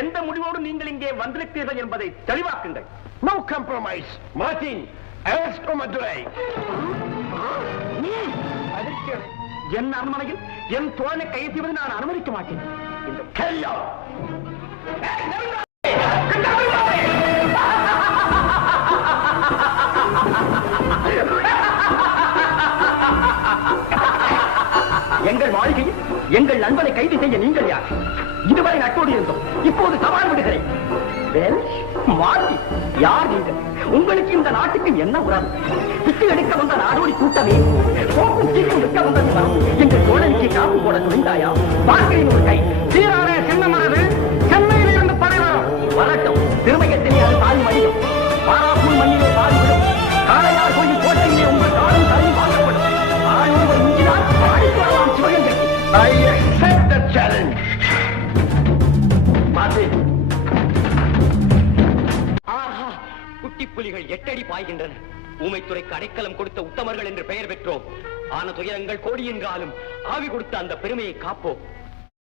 எந்த முடிவோடு நீங்கள் இங்கே வந்திருக்கிறீர்கள் என்பதை தெளிவாக்குங்கள். No compromise. Martin, arrest Madurai. என் அரண்மனையில் என் தோழனை கைது செய்வதை நான் அனுமதிக்க மாட்டேன். இந்த Kello. எங்கள் மாளிகையில் எங்கள் நண்பனை கைது செய்ய நீங்கள் யார்? இதுவரை நட்போடு இருந்தோம், இப்போது சவால் விடுகிறேன். மாட்டி யார் நீங்கள்? உங்களுக்கு இந்த நாட்டுக்கு என்ன உறவு? பிச்சு எடுக்க வந்த நாடோடி கூட்டமே, எடுக்க வந்தது வரும். எங்கள் தோழனுக்கு காப்பு போட துணிந்தாயா? வாழ்க்கையின் ஒரு கை சீரான சின்னமரது சென்னையில் இருந்து படைவரும் வரட்டும். திருமையை தெரியாது தாலி மடியும், பாராப்பூர் மண்ணிலே தாலி விடும். காளையார் கோயில் கோட்டையிலே உங்கள் காலம் தலையில் பார்க்கப்படும். ஆளுநர் இஞ்சினால் அடித்து வரலாம் Sivaganga. I accept the challenge. Martin. ஆஹா, குட்டி புலிகள் 8 அடி பாய்கின்றன. ஊமைத்துறைக்கு அடைக்கலம் கொடுத்த உத்தமர்கள் என்று பெயர் பெற்றோம். ஆன துயரங்கள் கோடி என்றாலும் ஆவி கொடுத்த அந்த பெருமையை காப்போம்.